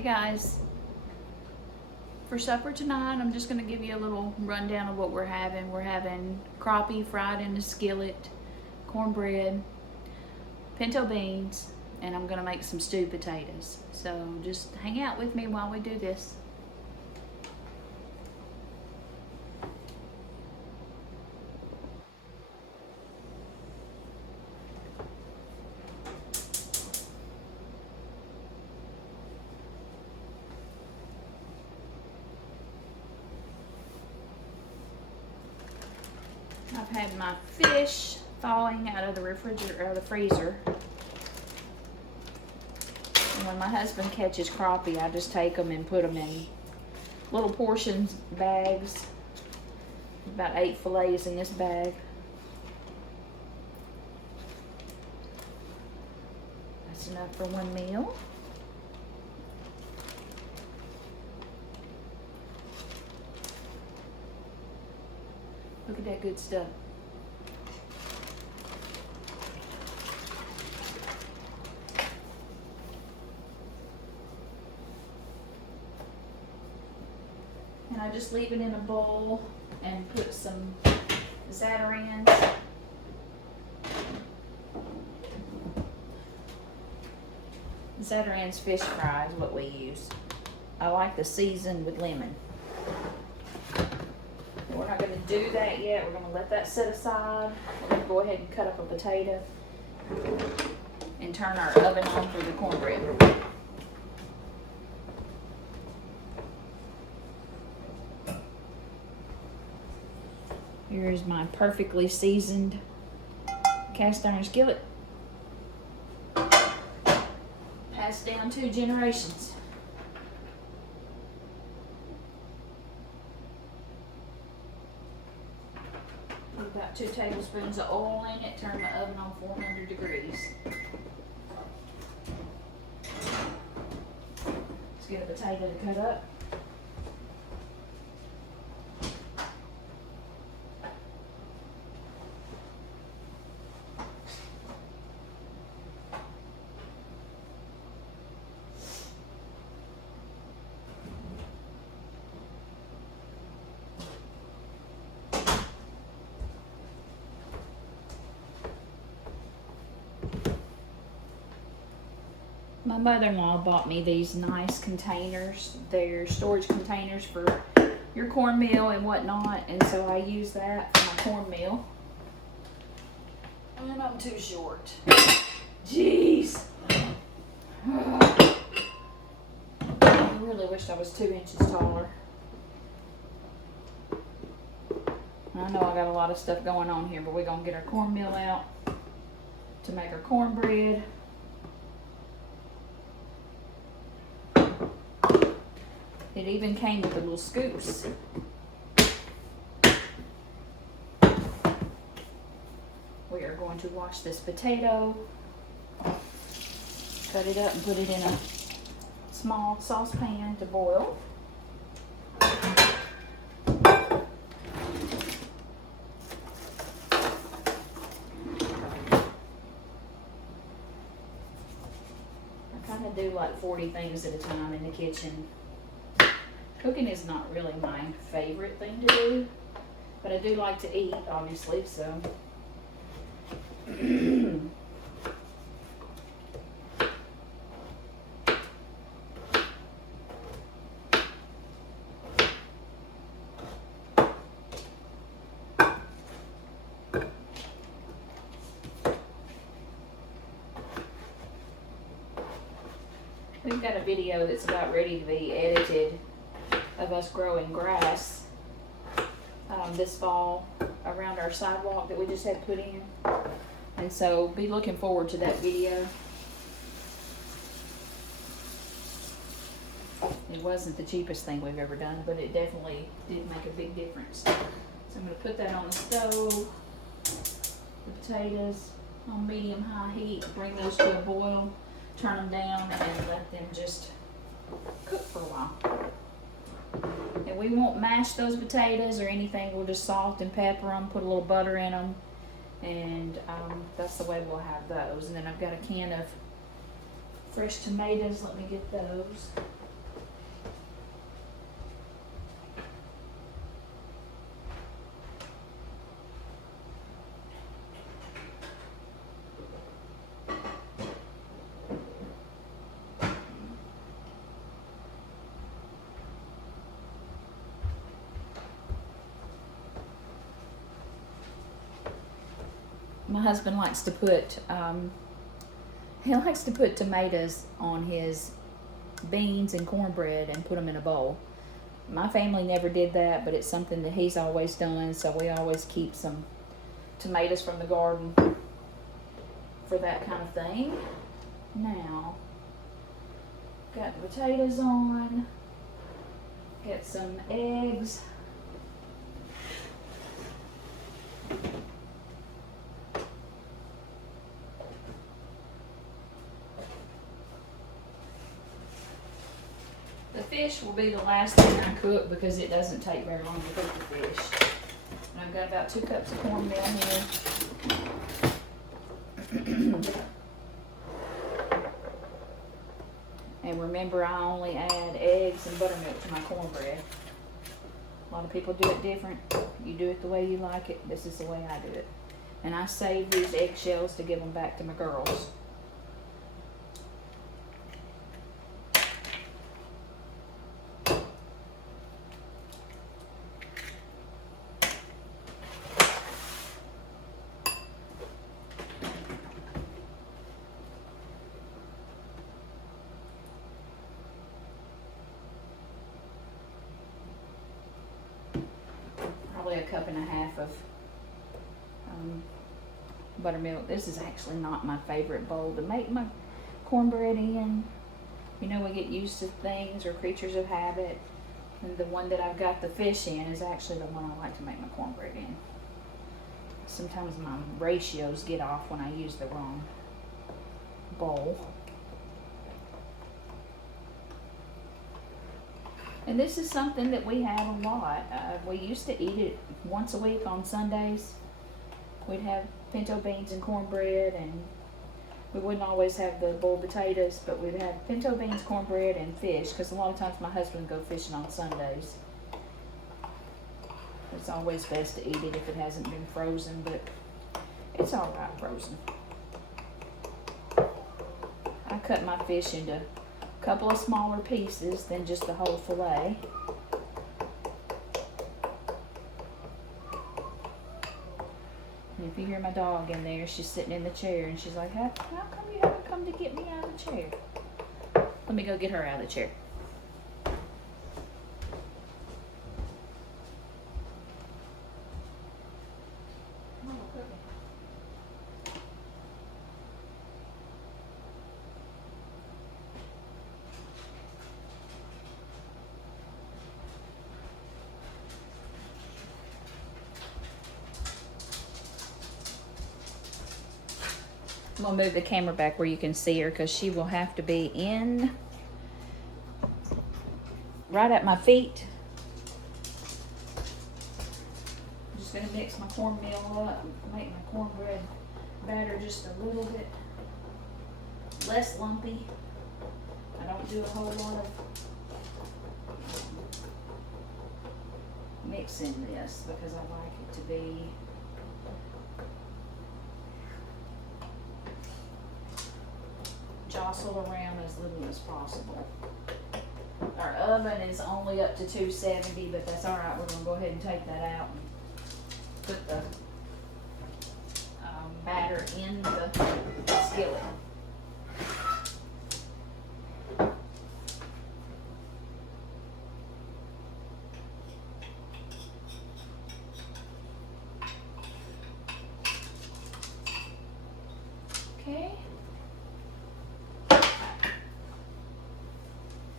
Hey guys, for supper tonight, I'm just gonna give you a little rundown of what we're having. We're having crappie fried in a skillet, cornbread, pinto beans, and I'm gonna make some stewed potatoes. So just hang out with me while we do this. I've had my fish thawing out of the refrigerator, out of the freezer. And when my husband catches crappie, I just take them and put them in little portions bags. About 8 fillets in this bag. That's enough for one meal. Look at that good stuff. And I just leave it in a bowl and put some Zatarain's. Zatarain's fish fry is what we use. I like the seasoned with lemon. We're not going to do that yet. We're going to let that sit aside. We're going to go ahead and cut up a potato and turn our oven on for the cornbread. Here's my perfectly seasoned cast iron skillet. Passed down 2 generations. Put about 2 tablespoons of oil in it. Turn my oven on 400 degrees. Let's get a potato to cut up. My mother-in-law bought me these nice containers. They're storage containers for your cornmeal and whatnot, and so I use that for my cornmeal. And I'm too short. Jeez. I really wished I was 2 inches taller. I know I got a lot of stuff going on here, but we're gonna get our cornmeal out to make our cornbread. It even came with the little scoops. We are going to wash this potato, cut it up and put it in a small saucepan to boil. I kind of do like 40 things at a time in the kitchen. Cooking is not really my favorite thing to do, but I do like to eat, obviously, so. We've got a video that's about ready to be edited of us growing grass this fall around our sidewalk that we just had put in, and so be looking forward to that video. It wasn't the cheapest thing we've ever done, but it definitely did make a big difference. So I'm going to put that on the stove, the potatoes on medium-high heat, bring those to a boil, turn them down, and let them just cook for a while. And we won't mash those potatoes or anything. We'll just salt and pepper them, put a little butter in them, and that's the way we'll have those. And then I've got a can of fresh tomatoes. Let me get those. my husband likes to put, he likes to put tomatoes on his beans and cornbread and put them in a bowl. My family never did that, but it's something that he's always done, so we always keep some tomatoes from the garden for that kind of thing. Now, got the potatoes on, got some eggs. The fish will be the last thing I cook because it doesn't take very long to cook the fish. And I've got about 2 cups of cornmeal here. And remember, I only add eggs and buttermilk to my cornbread. A lot of people do it different. You do it the way you like it. This is the way I do it. And I save these eggshells to give them back to my girls. Probably a cup and a half of buttermilk. This is actually not my favorite bowl to make my cornbread in. You know, we get used to things or creatures of habit. And the one that I've got the fish in is actually the one I like to make my cornbread in. Sometimes my ratios get off when I use the wrong bowl. And this is something that we have a lot. We used to eat it once a week on Sundays. We'd have pinto beans and cornbread, and we wouldn't always have the boiled potatoes, but we'd have pinto beans, cornbread, and fish, because a lot of times my husband would go fishing on Sundays. It's always best to eat it if it hasn't been frozen, but it's all right frozen. I cut my fish into a couple of smaller pieces than just the whole fillet. And if you hear my dog in there, she's sitting in the chair and she's like, how come you haven't come to get me out of the chair? Let me go get her out of the chair. I'm gonna move the camera back where you can see her, because she will have to be in right at my feet. I'm just gonna mix my cornmeal up, make my cornbread batter just a little bit less lumpy. I don't do a whole lot of mixing this because I like it to be jostle around as little as possible. Our oven is only up to 270, but that's all right. We're gonna go ahead and take that out and put the batter in the skillet. Okay.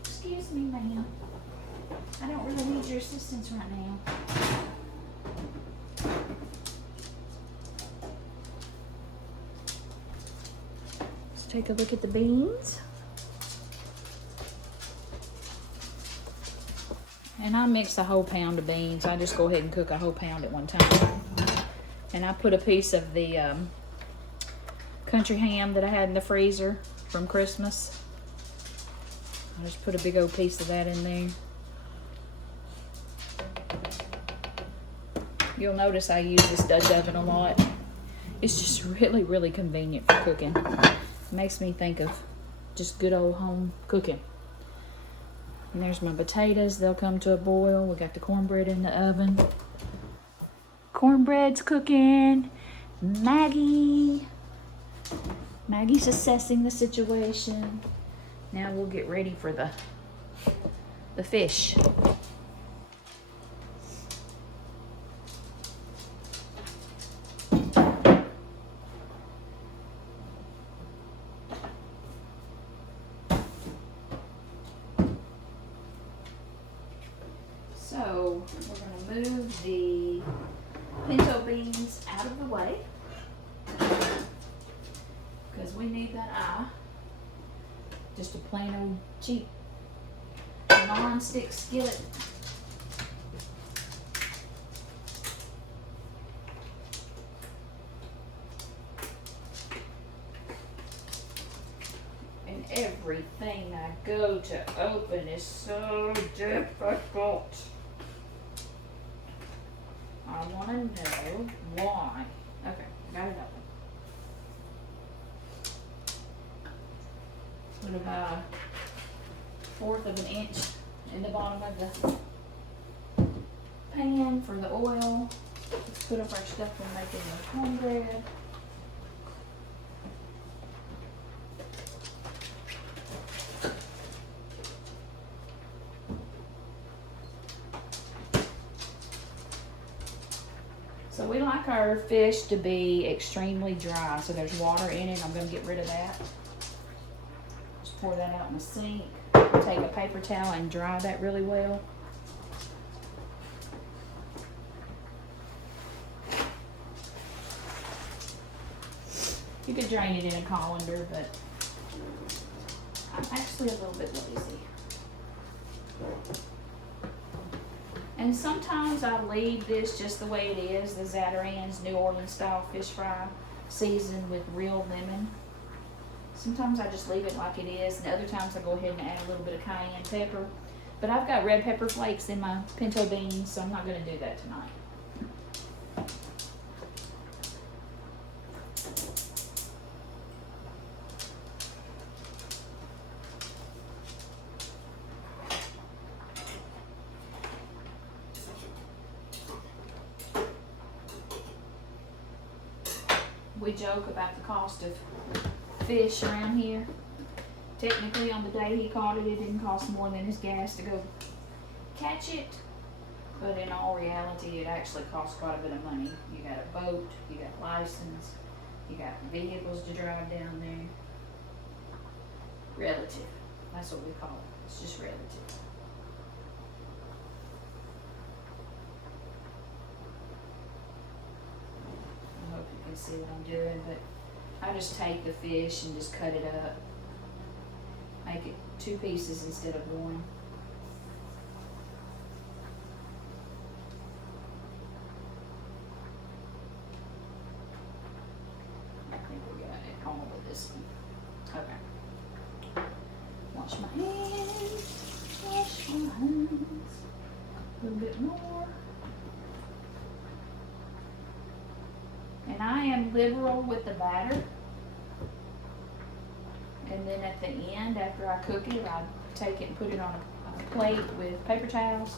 Excuse me, ma'am. I don't really need your assistance right now. Let's take a look at the beans. And I mix a whole pound of beans. I just go ahead and cook a whole pound at one time. And I put a piece of the country ham that I had in the freezer from Christmas. I just put a big old piece of that in there. You'll notice I use this Dutch oven a lot. It's just really, really convenient for cooking. It makes me think of just good old home cooking. And there's my potatoes. They'll come to a boil. We got the cornbread in the oven. Cornbread's cooking. Maggie. Maggie's assessing the situation. Now we'll get ready for the fish. So we're going to move the pinto beans out of the way because we need that eye. Just a plain old cheap non-stick skillet. And everything I go to open is so difficult. I want to know why. Okay, got it open. Put about a 1/4 of an inch in the bottom of the pan for the oil. Let's put up our stuff we're making the cornbread. So we like our fish to be extremely dry, so there's water in it. I'm going to get rid of that. Just pour that out in the sink. Take a paper towel and dry that really well. You could drain it in a colander, but I'm actually a little bit lazy. And sometimes I leave this just the way it is, the Zatarain's New Orleans style fish fry seasoned with real lemon. Sometimes I just leave it like it is, and other times I go ahead and add a little bit of cayenne pepper. But I've got red pepper flakes in my pinto beans, so I'm not going to do that tonight. We joke about the cost of fish around here. Technically, on the day he caught it, it didn't cost more than his gas to go catch it. But in all reality, it actually costs quite a bit of money. You got a boat, you got license, you got vehicles to drive down there. Relative. That's what we call it. It's just relative. I hope you can see what I'm doing, but I just take the fish and just cut it up. Make it 2 pieces instead of 1. I think we got it all with this one. Okay. Wash my hands. Wash my hands. A little bit more. And I am liberal with the batter. And then at the end, after I cook it, I take it and put it on a plate with paper towels,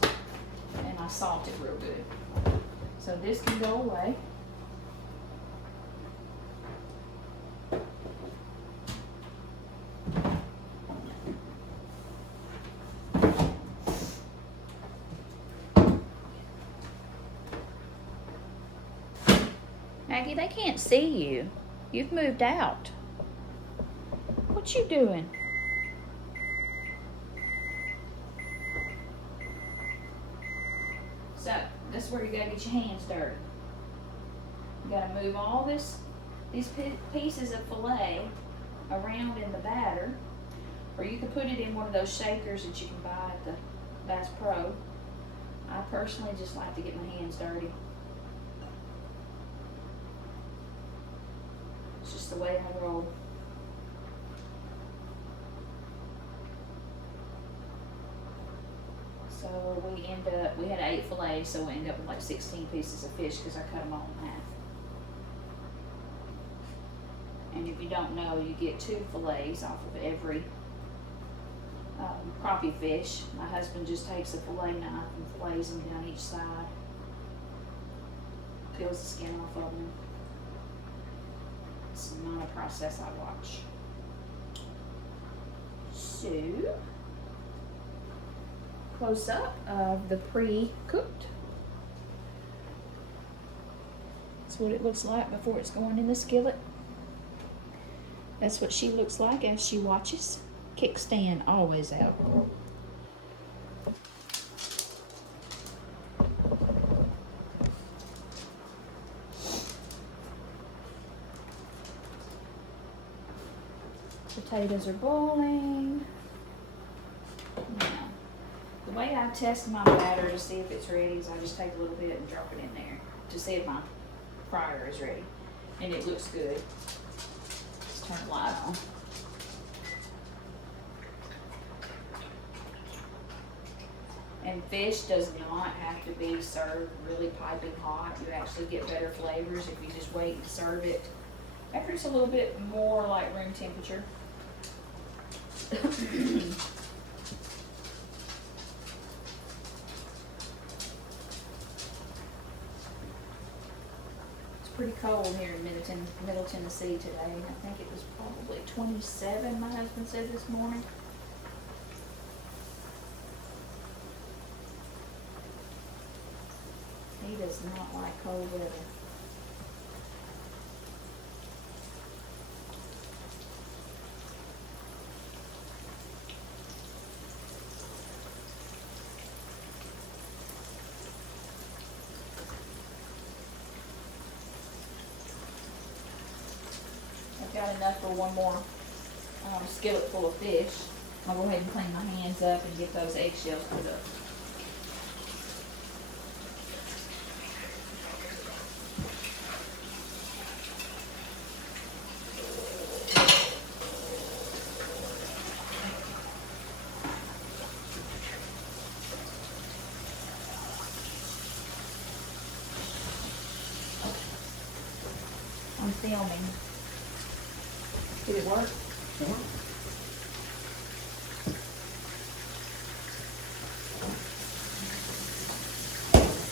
and I salt it real good. So this can go away. Maggie, they can't see you. You've moved out. What you doing? So, that's where you gotta get your hands dirty. You gotta move all these pieces of filet around in the batter, or you can put it in one of those shakers that you can buy at the Bass Pro. I personally just like to get my hands dirty. It's just the way I roll. So we had 8 fillets, so we ended up with like 16 pieces of fish because I cut them all in half. And if you don't know, you get 2 fillets off of every crappie fish. My husband just takes a fillet knife and fillets them down each side. Peels the skin off of them. It's not a process I watch. So, close up of the pre-cooked. That's what it looks like before it's going in the skillet. That's what she looks like as she watches. Kickstand always out. Potatoes are boiling. Now, the way I test my batter to see if it's ready is I just take a little bit and drop it in there to see if my fryer is ready. And it looks good. Let's turn the light on. And fish does not have to be served really piping hot. You actually get better flavors if you just wait and serve it after it's a little bit more like room temperature. Pretty cold here in Middle Tennessee today. I think it was probably 27, my husband said this morning. He does not like cold weather. Got enough for one more skillet full of fish. I'll go ahead and clean my hands up and get those eggshells put up. I'm filming. Did it work? Yeah.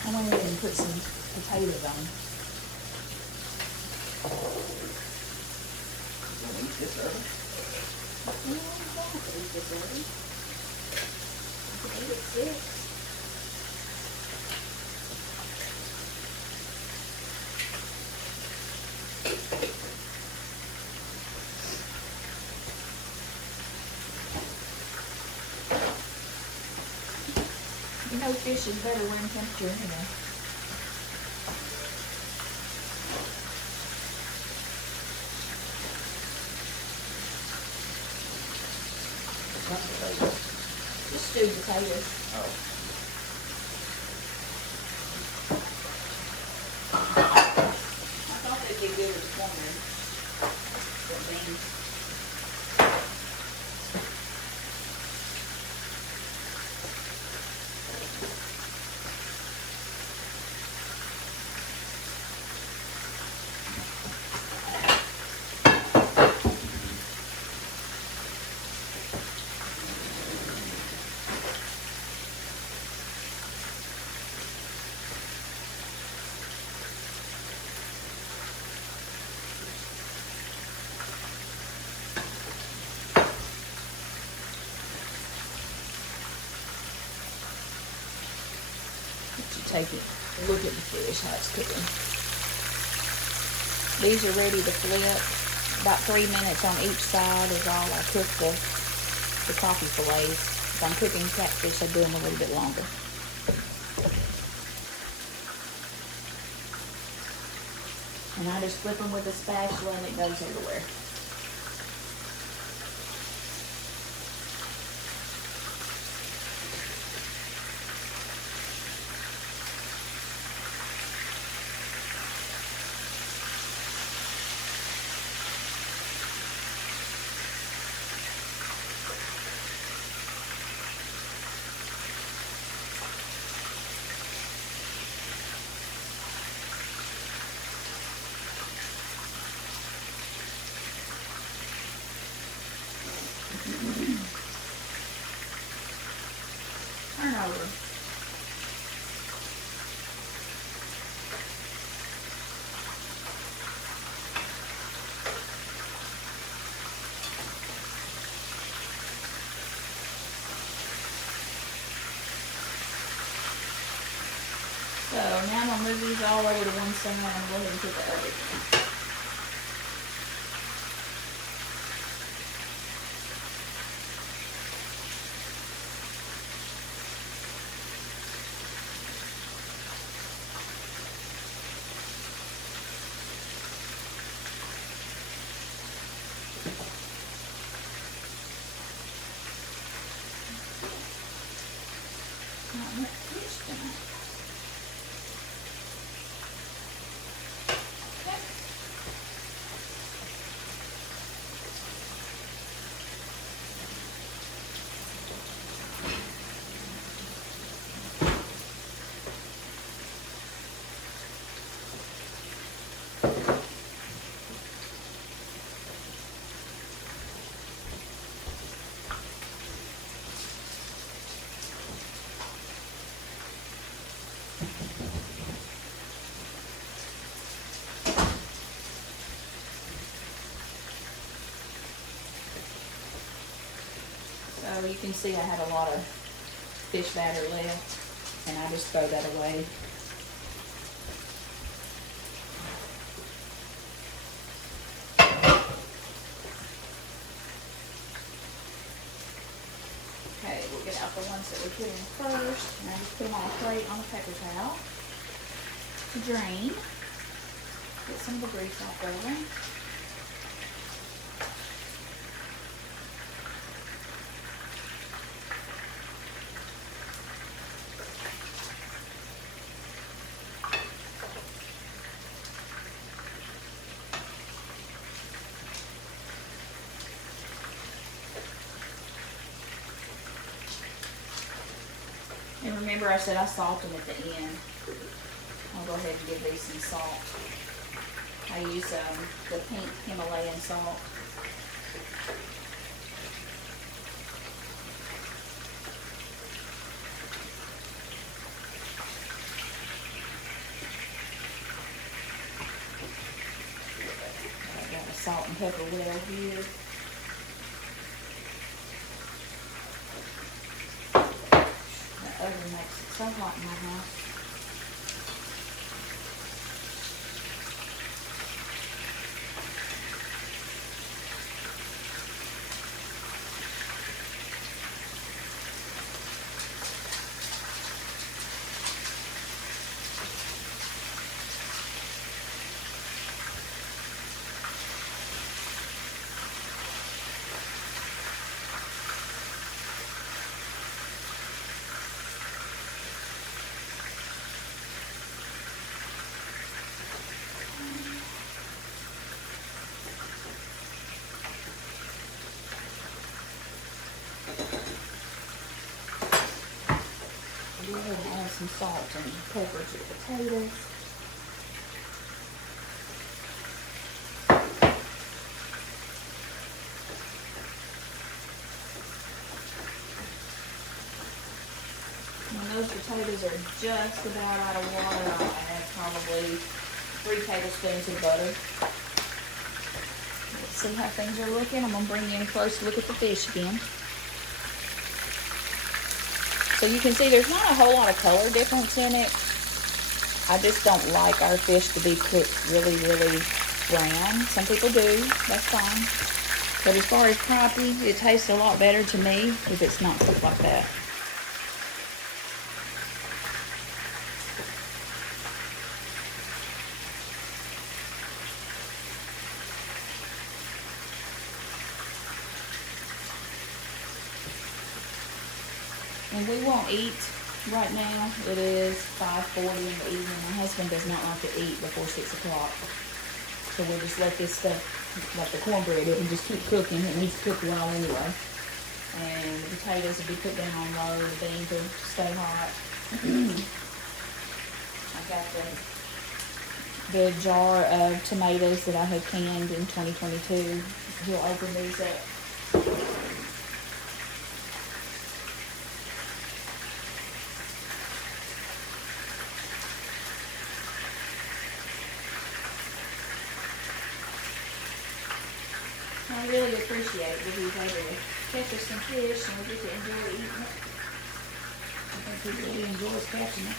I went ahead and put some potatoes on. Don't eat this early. No, I don't have to eat this early. I can eat at 6. You know fish is better room temperature anyway. What potatoes? Just stewed potatoes. Oh. I thought they'd be good with cornbread. Or beans. Take it, look at the fish, how it's cooking. These are ready to flip. About 3 minutes on each side is all I cook the crappie fillets. If I'm cooking catfish, I do them a little bit longer. And I just flip them with a spatula and it goes everywhere. I'm gonna move these all over to one side and go ahead and put the other one. Not much fish tonight. Okay. So you can see I have a lot of fish batter left, and I just throw that away. Okay, we'll get out the ones that we put in first, and I just put them on a plate on a paper towel to drain. Get some of the grease off of them. And remember I said I salt them at the end. I'll go ahead and give these some salt. I use the pink Himalayan salt. I've got a salt and pepper well here. The oven makes it so hot in my house. Go ahead and add some salt and pepper to the potatoes. When those potatoes are just about out of water, I'll add probably 3 tablespoons of butter. Let's see how things are looking. I'm going to bring you in close to look at the fish again. So you can see there's not a whole lot of color difference in it. I just don't like our fish to be cooked really, really brown. Some people do, that's fine. But as far as crappie, it tastes a lot better to me if it's not cooked like that. And we won't eat right now. It is 5:40 in the evening. My husband does not like to eat before 6 o'clock. So we'll just let this stuff, like the cornbread, it will just keep cooking. It needs to cook well anyway. And the potatoes will be put down on low. The beans will stay hot. I got the jar of tomatoes that I had canned in 2022. We'll open these up. I really appreciate that he's able to catch us some fish and we get to enjoy eating it. I think he really enjoys catching it.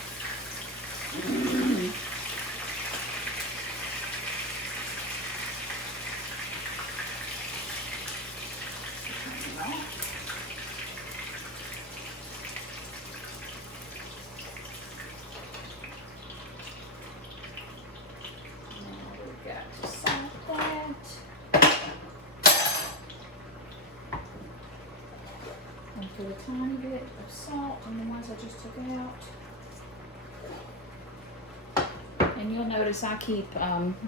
tiny bit of salt on the ones I just took out. And you'll notice I keep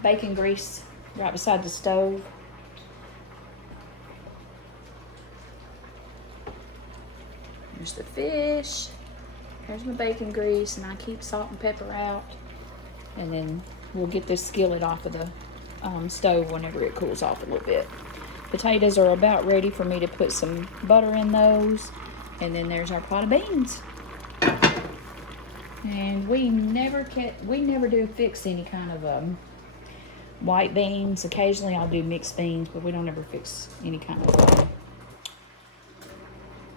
bacon grease right beside the stove. There's the fish. There's my bacon grease, and I keep salt and pepper out. And then we'll get this skillet off of the stove whenever it cools off a little bit. Potatoes are about ready for me to put some butter in those. And then there's our pot of beans. And we never do fix any kind of white beans. Occasionally I'll do mixed beans, but we don't ever fix any kind of,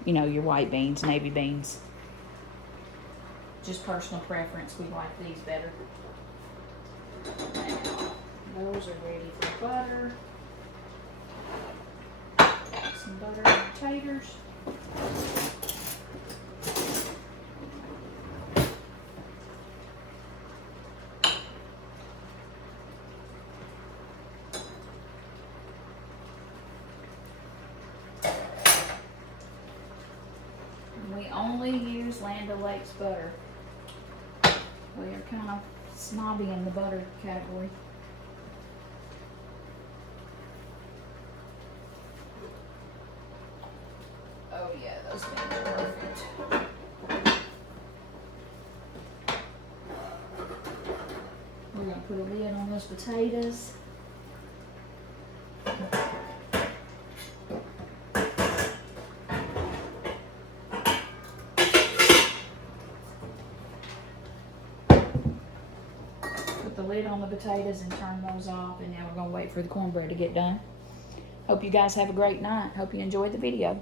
you know, your white beans, navy beans. Just personal preference, we like these better. Now, those are ready for butter. Some butter and taters. We only use Land O'Lakes butter. We are kind of snobby in the butter category. Oh yeah, those beans are perfect. We're gonna put a lid on those potatoes. Put the lid on the potatoes and turn those off, and now we're gonna wait for the cornbread to get done. Hope you guys have a great night. Hope you enjoyed the video.